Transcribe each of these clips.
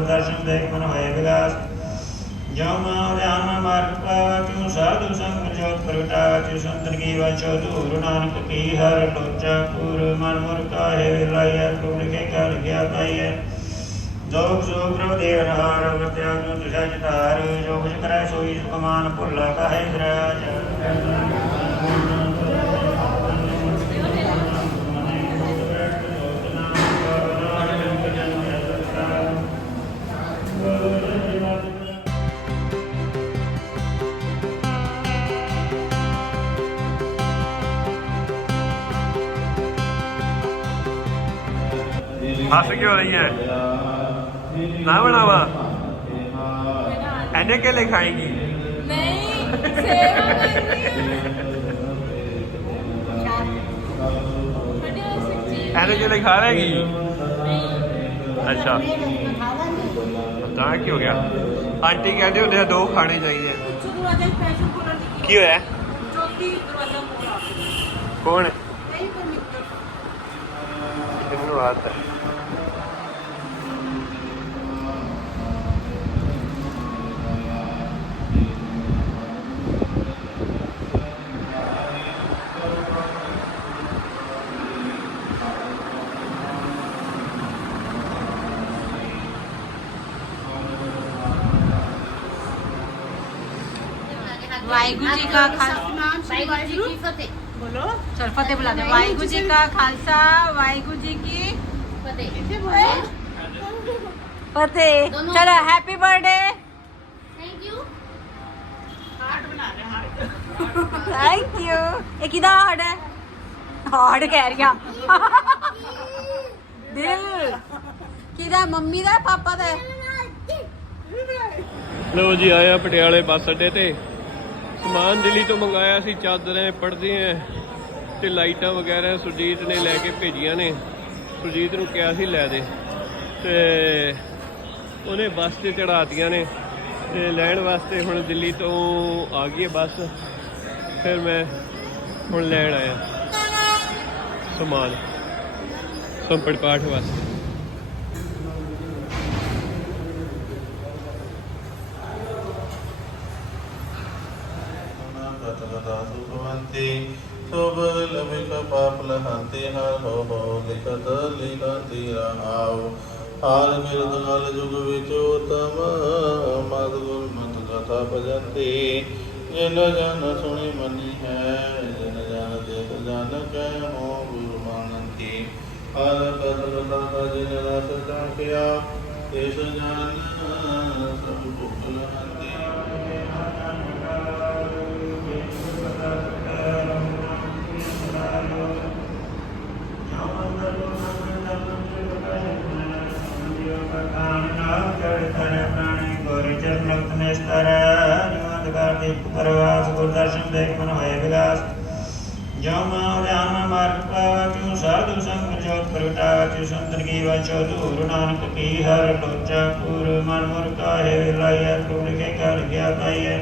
ਗੁਰ ਦਰਸ਼ਨ ਦੇਖ ਮਨ ਹੋਏ ਵਿਗਾਸ। ਜੋ ਮਾ ਧਿਆਨ ਮਨ ਮਾਰਗ ਪਾਵਾ ਕਿਉ ਸਾਧੂ ਸੰਗ ਜੋਤ ਪ੍ਰਗਟਾਵਾ ਤਿਉ ਸੰਤਨ ਕੀ ਵਾਚੋ ਧੂਰ ਨਾਨਕ ਕੀ ਹਰ ਲੋਚਾ ਪੂਰ ਮਨ ਮੁਰ ਕਾਹੇ ਵਿਲਾਇਆ ਪ੍ਰਭੂ ਲਿਖੇ ਕਾ ਲਿਖਿਆ ਪਾਈਐ ਜੋਗ ਸੋ ਪ੍ਰਭ ਦੇਵ ਨਹਾਰ ਵਤਿਆ ਜੋ ਤੁਸ਼ਾ ਚਤਾਰ ਜੋ ਕੁਛ ਕਰੈ ਸੋਈ ਸੁਖਮਾਨ ਭੁੱਲਾ ਕਾਹੇ ਦਰਾਜ। ਬਣਾਵਾ ਐਨੇ ਕੇ ਲੈ ਖਾਏਗੀ ਨਹੀਂ ਸੇਵਾ ਕਰਨੀ ਬੜਿਆ ਸੱਚੀ ਐਨੇ ਕੇ ਲੈ ਖਾ ਲੇਗੀ ਅੱਛਾ। ਤਾਂ ਕੀ ਹੋ ਗਿਆ? ਆਂਟੀ ਕਹਿੰਦੇ ਹੁੰਦੇ ਆ ਦੋ ਖਾਣੇ ਚਾਹੀਦੇ ਕੀ ਹੋਇਆ? ਜੋਤੀ ਦਰਵਾਜ਼ਾ ਖੋਲਾ ਕੌਣ? ਨਹੀਂ ਪਰ ਮਿੱਤਰ। ਇਹਨੂੰ ਆਦਤ ਹੈ ਵਾਹਿਗੁਰੂ ਜੀ ਕਾ ਖਾਲਸਾ। ਵਾਹਿਗੁਰੂ ਜੀ ਕੀ ਫਤਿਹ। ਬੋਲੋ। ਚਲ ਫਤਿਹ ਬੁਲਾ ਦੇ ਵਾਹਿਗੁਰੂ ਜੀ ਕਾ ਖਾਲਸਾ ਵਾਹਿਗੁਰੂ ਜੀ ਕੀ ਫਤਿਹ। ਫਤਿਹ। ਦੋਨੋਂ- ਚਲੋ happy birthday thank you thank you ਇਹ ਕਿਹਦਾ ਹਾਰਡ ਹੈ? ਹਾਰਡ ਕਹਿ ਰਿਆ ਦਿਲ। ਕਿਹਦਾ? ਮੰਮੀ ਦਾ ਪਾਪਾ ਦਾ? ਲੋ ਜੀ ਆਇਆ ਪਟਿਆਲੇ ਬੱਸ ਅੱਡੇ ਤੇ। ਸਮਾਨ ਦਿੱਲੀ ਤੋਂ ਮੰਗਾਇਆ ਸੀ, ਚਾਦਰਾਂ ਪੜਦੀਆਂ ਤੇ ਲਾਈਟਾਂ ਵਗੈਰਾ ਸੁਰਜੀਤ ਨੇ ਲੈ ਕੇ ਭੇਜੀਆਂ ਨੇ। ਸੁਰਜੀਤ ਨੂੰ ਕਿਹਾ ਸੀ, ਲੈ ਦੇ। ਤੇ ਉਹਨੇ ਬੱਸ ਤੇ ਚੜਾਤੀਆਂ ਨੇ ਤੇ ਲੈਣ ਵਾਸਤੇ ਹੁਣ ਦਿੱਲੀ ਤੋਂ ਆ ਗਈ ਹੈ ਬੱਸ। ਫਿਰ ਮੈਂ ਹੁਣ ਲੈਣ ਆਇਆ ਸਮਾਨ ਸੰਪੜ ਪਾਠ ਵਾਸਤੇ। ਗਤਗਤਾ ਸੁਖਵੰਤੀ ਸੋਭ ਲਵਿਕ ਪਾਪ ਲਹੰਤੀ ਹਰ ਹੋ ਹੋ, ਲਿਖਤ ਲਿਖਤੀ ਰਹਾਉ। ਹਾਰ ਮਿਰਦ ਨਾਲ ਜੁਗ ਵਿੱਚ ਉਤਮ ਮਦ ਗੁਰ ਮਤ ਕਥਾ ਭਜੰਤੀ। ਜਿਨ ਜਨ ਸੁਣੀ ਮਨੀ ਹੈ, ਜਿਨ ਜਨ ਦੇਖ ਜਨ ਕੈ ਹੋ ਗੁਰੂ ਮਾਨੰਤੀ। ਹਰ ਕਤਗਤਾ ਦਾ ਜਿਨ ਰਸ ਚਾਖਿਆ ਇਸ ਜਨ ਸਭ ਭੁਖ ਲਹੰਤੀ। ਗੁਰਦਰਸ਼ਨ ਦੇਖ ਮਨ ਹੋਏ ਵਿਗਾਸ ਜੋ ਮਾ ਧਿਆਨ ਮਾਰਗ ਪਾਵਾ ਕਿਉ ਸਾਧੂ ਸੰਗ ਜੋਤ ਪ੍ਰਗਟਾਵਾ ਤਿਉ ਸੰਤਨ ਕੀ ਵਾਚੋ ਧੂਰ ਨਾਨਕ ਕੀ ਹਰ ਲੋਚਾ ਪੂਰ ਮਨ ਮੁਰ ਕਾਹੇ ਵਿਲਾਇਆ ਪ੍ਰਭੂ ਲਿਖੇ ਕਾ ਲਿਖਿਆ ਪਾਈਐ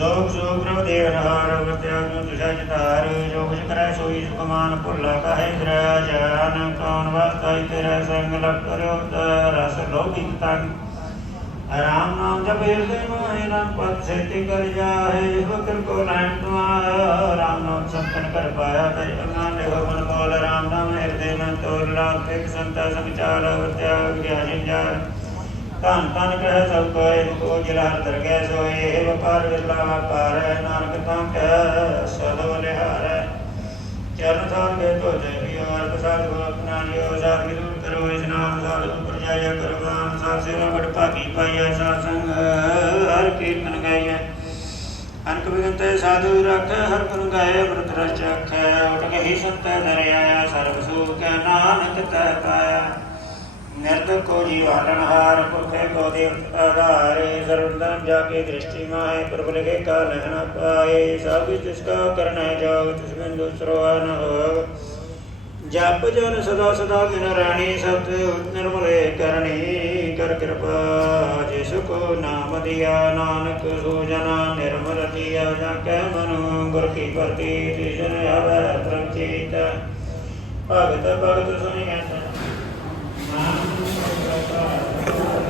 ਦੋਗ ਸੋ ਪ੍ਰਭ ਦੇਵ ਨਹਾਰ ਵਤਿਆ ਜੋ ਤੁਸ਼ਾ ਚਤਾਰ ਜੋ ਕੁਛ ਕਰੈ ਸੋਈ ਸੁਖਮਾਨ ਭੁੱਲਾ ਕਾਹੇ ਦਰਾਜ ਅਨ ਕੌਣ ਵਾਸਤਾਈ ਤੇਰਾ ਸੰਗ ਲਗ ਕਰਿਓ ਤਾ ਰਸ ਲੋਭੀ ਤਨ। ਰਾਮ ਨਾਮ ਜਪ ਹਿਰਦੇ ਮਾਇ ਨਾਮ ਪਤ ਸੇਤੀ ਕਰ ਜਾਏ ਜਿਸ ਵਕਰ ਕੋ ਲੈਣ ਤੁਮਾਰਾ ਰਾਮ ਨਾਮ ਸੰਤਨ ਕਰ ਪਾਇਆ ਤਜ ਅੰਗਾਂ ਦੇ ਮਨ ਬੋਲ ਰਾਮ ਨਾਮ ਹਿਰਦੇ ਮਨ ਤੋਰ ਲਾਗ ਤੇ ਸੰਤਾ ਸੰਚਾਰ ਵਤਿਆ ਗਿਆ ਜਿੰਜਾਰ। ਧਨ ਧਨ ਕਹਿ ਸਭ ਕੋਇ ਕੋ ਜਿਲਾ ਹਰ ਸੋਏ, ਇਹ ਵਪਾਰ ਵਿਰਲਾ ਵਪਾਰ ਨਾਨਕ ਤਾਂ ਕਹਿ ਸਦੋ ਲਿਹਾਰੈ ਚਰਨ ਸਾਧ ਕੇ ਧੋ ਜੈ ਪਿਆਰ ਪ੍ਰਸਾਦ ਕੋ ਆਪਣਾ ਲਿਓ, ਸਾਧ ਕੀ ਦੂਰ ਕਰੋ, ਇਸ ਨਾਮ ਸਾਧ ਨੂੰ ਪ੍ਰਜਾਇਆ ਕਰੋ ਨਾਮ ਸਾਧ ਸੇਵਾ ਬੜ ਭਾਗੀ ਪਾਈਐ, ਸਾਧ ਸੰਗ ਹਰ ਕੀਰਤਨ ਗਾਇਆ ਅਨਕ ਬਿਗੰਤੇ ਸਾਧੂ ਰੱਖ, ਹਰ ਗੁਣ ਗਾਏ, ਅੰਮ੍ਰਿਤ ਰਸ ਚਖੈ, ਉਠ ਗਈ ਸੰਤੈ ਦਰਿਆ ਸਰਬ ਸੁਖ ਨਾਨਕ ਤੈ ਪਾਇਆ। ਨਿਰਦ ਕੋ ਜੀਵਾਨ ਹਾਰ, ਪੁਰਖੇ ਕੋ ਦੇਵ ਆਧਾਰੇ ਸਰਵਦਨ ਜਾ ਕੇ ਦ੍ਰਿਸ਼ਟੀ ਮਾਏ ਪ੍ਰਭ ਲਗੇ ਕਾ ਲਹਿਣਾ ਪਾਏ, ਸਭ ਜਿਸ ਕਾ ਕਰਨਾ ਜੋਗ, ਤਿਸ ਬਿਨ ਦੂਸਰੋ ਨ ਹੋਗ ਜਪ ਜਨ ਸਦਾ ਸਦਾ ਬਿਨ ਰਾਣੀ ਸਤ ਨਿਰਮਲੇ ਕਰਨੀ, ਕਰ ਕਿਰਪਾ ਜਿਸ ਕੋ ਨਾਮ ਦਿਆ, ਨਾਨਕ ਸੂਜਨਾ ਨਿਰਮਲ ਦਿਆ ਜਾ ਕੈ ਮਨੁ ਗੁਰ ਕੀ ਪ੍ਰਤੀ ਤਿਜਨ ਆਵੈ ਪ੍ਰਚੀਤ। ਭਗਤ ਭਗਤ ਸੁਨਿਐ ਨਾਮ ください。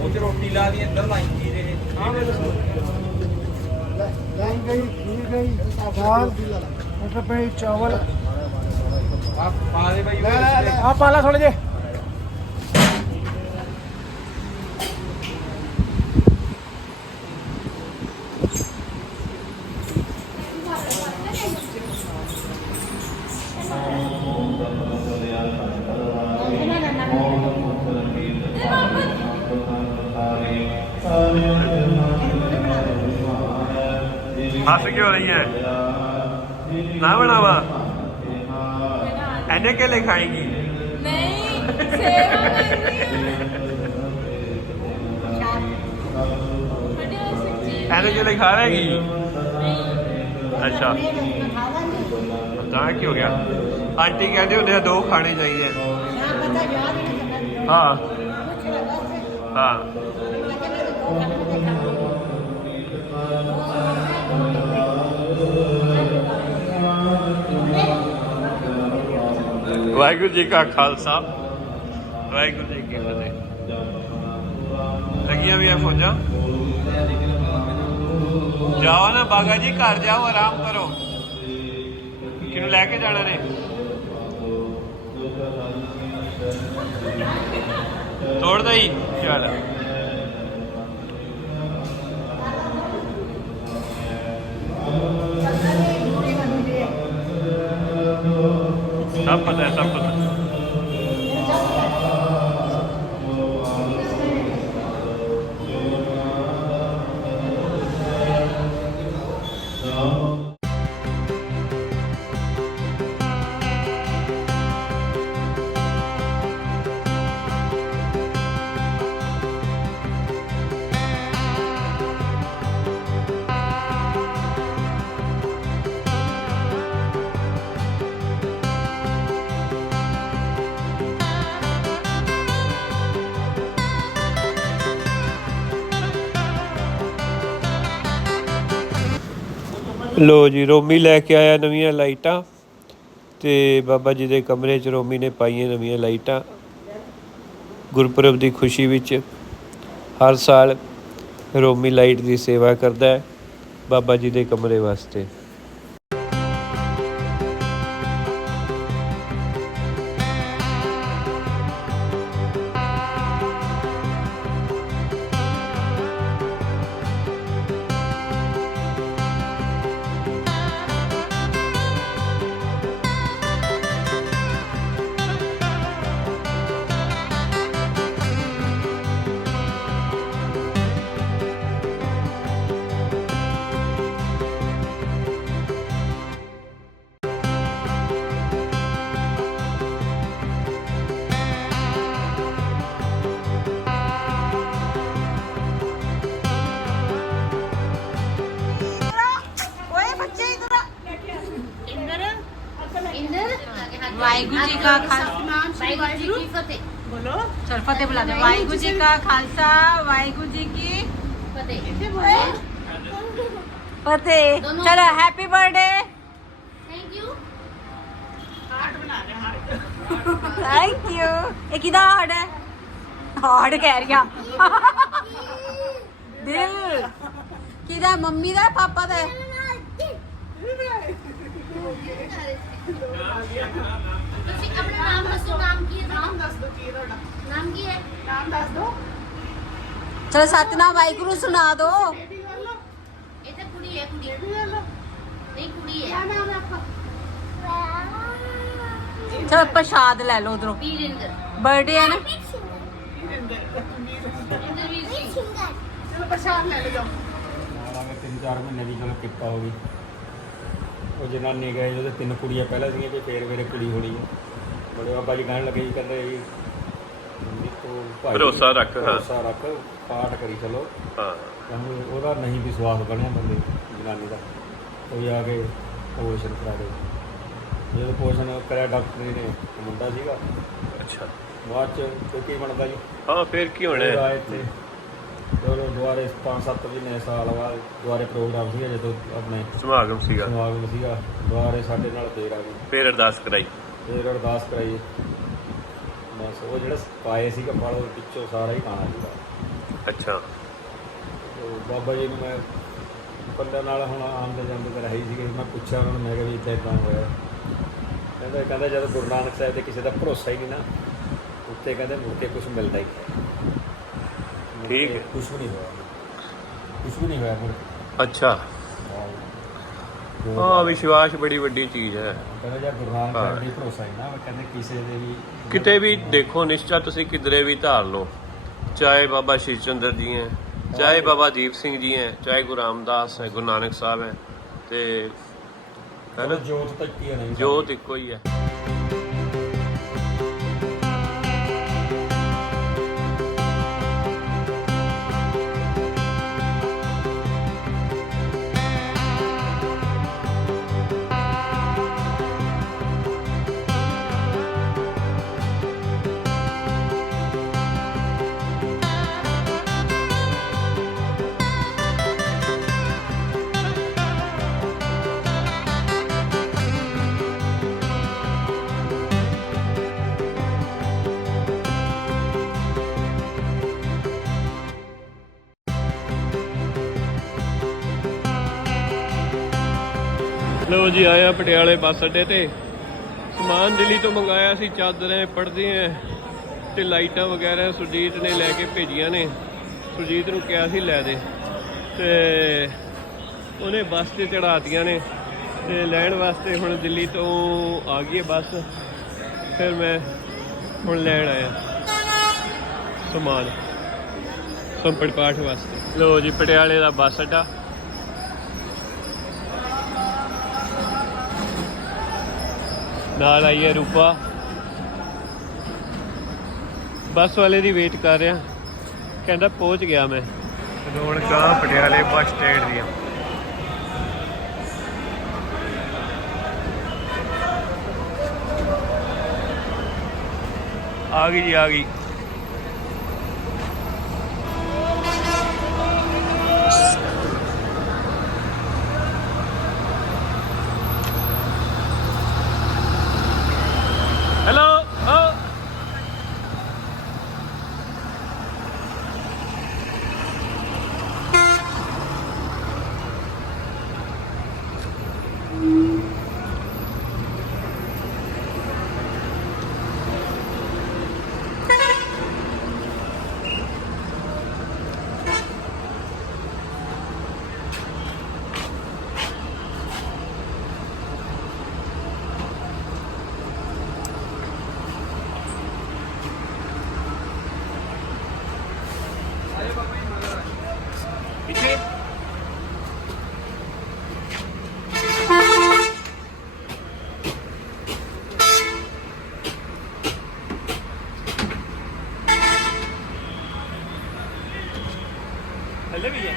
ਉੱਥੇ ਰੋਟੀ ਲਾ ਦੀ ਇੱਧਰ ਲਾਈ ਜੀ ਰਹੇ ਹਾਂ ਲਾਈ ਗਈ ਖੀਰ ਗਈ? ਦਾਲ ਮਟਰ ਪਨੀਰ ਚਾਵਲ। ਆ ਪਾ ਦੇ ਬਾਈ ਆ ਥੋੜੇ ਜੇ ਹੱਸ ਕਿਉਂ ਰਹੀ ਹੈ ਨਾ ਬਣਾਵਾ ਐਨੇ ਕੇਲੇ ਖਾਏਗੀ? ਨਹੀਂ ਸੇਵਾ ਐਨੇ ਕੇਲੇ ਖਾ ਲੇਗੀ ਅੱਛਾ। ਤਾਂ ਕੀ ਹੋ ਗਿਆ। ਆਂਟੀ ਕਹਿੰਦੇ ਹੁੰਦੇ ਆ ਦੋ ਖਾਣੇ ਚਾਹੀਦੇ। ਹਾਂ ਹਾਂ। ਵਾਹਿਗੁਰੂ ਜੀ ਕਾ ਖਾਲਸਾ। ਵਾਹਿਗੁਰੂ ਜੀ ਕੀ ਫਤਿਹ। ਲੱਗੀਆਂ ਵੀ ਆ ਫੌਜਾਂ। ਜਾਓ ਨਾ ਬਾਗਾ ਜੀ, ਘਰ ਜਾਓ, ਆਰਾਮ ਕਰੋ। ਕਿਹਨੂੰ ਲੈ ਕੇ ਜਾਣਾ ਨੇ? ਤੋੜ ਦਈ ਚੱਲ। ਸਭ ਲੋ ਜੀ, ਰੋਮੀ ਲੈ ਕੇ ਆਇਆ ਨਵੀਆਂ ਲਾਈਟਾਂ ਤੇ ਬਾਬਾ ਜੀ ਦੇ ਕਮਰੇ 'ਚ ਰੋਮੀ ਨੇ ਪਾਈਆਂ ਨਵੀਆਂ ਲਾਈਟਾਂ। ਗੁਰਪੁਰਬ ਦੀ ਖੁਸ਼ੀ ਵਿੱਚ ਹਰ ਸਾਲ ਰੋਮੀ ਲਾਈਟ ਦੀ ਸੇਵਾ ਕਰਦਾ ਹੈ ਬਾਬਾ ਜੀ ਦੇ ਕਮਰੇ ਵਾਸਤੇ। वाहेगुरु जी का खालसा। बोलो। चल फतेह बुला दे। जी का खालसा जी की फतेह। चलो happy birthday thank you thank you ये किदा है? कह रही दिल। किदा मम्मी दा पापा दा? ਤੁਸੀਂ ਆਪਣਾ ਨਾਮ ਦੱਸੋ ਨਾਮ ਕੀ ਹੈ ਨਾਮ ਦੱਸ ਦੋ ਕੀ ਹੈ ਤੁਹਾਡਾ? ਨਾਮ ਕੀ ਹੈ? ਚਲੋ ਸਤਨਾਮ ਵਾਹਿਗੁਰੂ ਸੁਣਾ ਦੋ ਇਹ ਤਾਂ ਕੁੜੀ ਹੈ ਕੁੜੀ। ਨਹੀਂ ਕੁੜੀ ਹੈ। ਚਲੋ ਪ੍ਰਸ਼ਾਦ ਲੈ ਲਓ ਉਧਰੋਂ। ਵੀਰਿੰਦਰ। ਬਰਥਡੇ ਹੈ ਨਾ? ਇੰਦਰਵੀਰ ਜੀ। ਹਾਲਾਂਕਿ ਤਿੰਨ ਚਾਰ ਮਹੀਨੇ ਦੀ ਚਲੋ ਕਿਰਪਾ ਹੋ ਗਈ। ਉਹ ਜਨਾਨੀ ਗਏ ਉਹਦੇ ਤਿੰਨ ਕੁੜੀਆਂ ਪਹਿਲਾਂ ਸੀਗੀਆਂ ਵੀ ਫੇਰ ਮੇਰੇ ਕੁੜੀ ਹੋਣੀ ਹੈ ਬੜੇ ਬਾਬਾ ਜੀ ਕਹਿਣ ਲੱਗੇ ਜੀ ਕਹਿੰਦੇ ਜੀ ਭਾਈ ਭਰੋਸਾ ਰੱਖ, ਹਾਂ। ਭਰੋਸਾ ਰੱਖ ਪਾਠ ਕਰੀ ਚਲੋ। ਹਾਂ। ਕਹਿੰਦੇ ਉਹਦਾ ਨਹੀਂ ਵਿਸ਼ਵਾਸ ਬਣਿਆ ਬੰਦੇ ਜਨਾਨੀ ਦਾ। ਕੋਈ ਆ ਕੇ ਪੋਸ਼ਨ ਕਰਾ ਦੇ। ਜਦੋਂ ਪੋਸ਼ਨ ਕਰਿਆ ਡਾਕਟਰ ਨੇ ਮੁੰਡਾ ਸੀਗਾ। ਅੱਛਾ। ਬਾਅਦ ਚ ਕੀ ਬਣਦਾ ਜੀ? ਹਾਂ ਫਿਰ ਕੀ ਹੋਣਾ? ਹੈ? ਜਦੋਂ ਦੁਆਰੇ 5-7 ਮਹੀਨੇ ਸਾਲ ਬਾਅਦ ਦੁਆਰੇ ਪ੍ਰੋਗਰਾਮ ਸੀਗਾ ਜਦੋਂ ਆਪਣੇ ਸਮਾਗਮ ਸੀਗਾ। ਸਮਾਗਮ ਸੀਗਾ ਦੁਆਰੇ ਸਾਡੇ ਨਾਲ ਫੇਰ ਆ ਗਏ। ਫਿਰ ਅਰਦਾਸ ਕਰਾਈ। ਫੇਰ ਅਰਦਾਸ ਕਰਾਈ। ਬਸ ਉਹ ਜਿਹੜਾ ਪਾਏ ਸੀਗਾ ਫਲ ਉਹ ਵਿੱਚੋਂ ਸਾਰਾ ਹੀ ਖਾਣਾ ਸੀਗਾ। ਅੱਛਾ। ਬਾਬਾ ਜੀ ਨੂੰ ਮੈਂ ਬੰਦਿਆਂ ਨਾਲ ਹੁਣ ਆਉਂਦੇ ਜਾਂਦੇ ਤਾਂ ਰਹੀ ਸੀਗੇ। ਮੈਂ ਪੁੱਛਿਆ ਉਹਨਾਂ ਨੂੰ ਮੈਂ ਕਿਹਾ ਵੀ ਇੱਦਾਂ ਇੱਦਾਂ ਹੋਇਆ। ਕਹਿੰਦਾ ਕਹਿੰਦਾ ਜਦ ਗੁਰੂ ਨਾਨਕ ਸਾਹਿਬ ਤੇ ਕਿਸੇ ਦਾ ਭਰੋਸਾ ਹੀ ਨਹੀਂ ਨਾ ਉੱਤੇ ਕਹਿੰਦੇ ਮੁੜ ਕੇ ਕੁਝ ਮਿਲਦਾ ਹੀ ਨਹੀਂ। ਠੀਕ ਹੈ। ਕੁਝ ਵੀ ਨਹੀਂ ਹੋਇਆ। ਕੁਝ ਵੀ ਨਹੀਂ ਹੋਇਆ ਮੁੜ ਕੇ। ਅੱਛਾ। ਜੋ ਹਾਂ ਵਿਸ਼ਵਾਸ ਬੜੀ ਵੱਡੀ ਚੀਜ਼ ਹੈ। ਕਹਿੰਦਾ ਜਦ ਗੁਰੂ ਨਾਨਕ ਹਾਂ। ਸਾਹਿਬ ਦੀ ਭਰੋਸਾ ਹੀ ਨਾ ਕਹਿੰਦੇ ਕਿਸੇ ਦੇ ਵੀ ਕਿਤੇ ਵੀ ਦੇਖੋ ਨਿਸ਼ਚਾ ਤੁਸੀਂ ਕਿਧਰੇ ਵੀ ਧਾਰ ਲਓ। ਚਾਹੇ ਬਾਬਾ ਸ਼੍ਰੀ ਚੰਦਰ ਜੀ ਹੈ ਚਾਹੇ ਬਾਬਾ ਦੀਪ ਸਿੰਘ ਜੀ ਹੈ ਚਾਹੇ ਗੁਰੂ ਰਾਮਦਾਸ ਹੈ ਗੁਰੂ ਨਾਨਕ ਸਾਹਿਬ ਹੈ ਤੇ ਹੈ ਨਾ ਜੋਤ ਤੱਕ ਹੀ ਹੈ ਨਹੀਂ ਜੋਤ ਇੱਕੋ ਹੀ ਹੈ। ਲੋ ਜੀ ਆਇਆ ਪਟਿਆਲੇ ਬੱਸ ਅੱਡੇ ਤੇ। ਸਮਾਨ ਦਿੱਲੀ ਤੋਂ ਮੰਗਾਇਆ ਸੀ, ਚਾਦਰਾਂ ਪੜਦੀਆਂ ਤੇ ਲਾਈਟਾਂ ਵਗੈਰਾ ਸੁਰਜੀਤ ਨੇ ਲੈ ਕੇ ਭੇਜੀਆਂ ਨੇ। ਸੁਰਜੀਤ ਨੂੰ ਕਿਹਾ ਸੀ, ਲੈ ਦੇ। ਤੇ ਉਹਨੇ ਬੱਸ ਤੇ ਚੜਾਤੀਆਂ ਨੇ ਤੇ ਲੈਣ ਵਾਸਤੇ ਹੁਣ ਦਿੱਲੀ ਤੋਂ ਆ ਗਈ ਹੈ ਬੱਸ। ਫਿਰ ਮੈਂ ਹੁਣ ਲੈਣ ਆਇਆ ਸਮਾਨ। ਸੰਪੜ ਪਾਠ ਵਾਸਤੇ। ਲੋ ਜੀ, ਪਟਿਆਲੇ ਦਾ ਬੱਸ ਅੱਡਾ। ਨਾਲ ਆਈ ਹੈ ਰੂਪਾ। ਬੱਸ ਵਾਲੇ ਦੀ ਵੇਟ ਕਰ ਰਿਹਾ। ਕਹਿੰਦਾ ਪਹੁੰਚ ਗਿਆ ਮੈਂ। ਰੌਣਕਾਂ ਪਟਿਆਲੇ ਬੱਸ ਸਟੈਂਡ ਦੀਆਂ। ਆ ਗਈ ਜੀ, ਆ ਗਈ। ਹਲੇ ਵੀ ਹੈ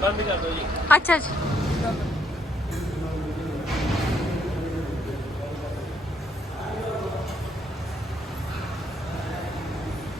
ਬੰਦ ਕਰ ਦਿਓ ਜੀ ਅੱਛਾ ਅੱਛਾ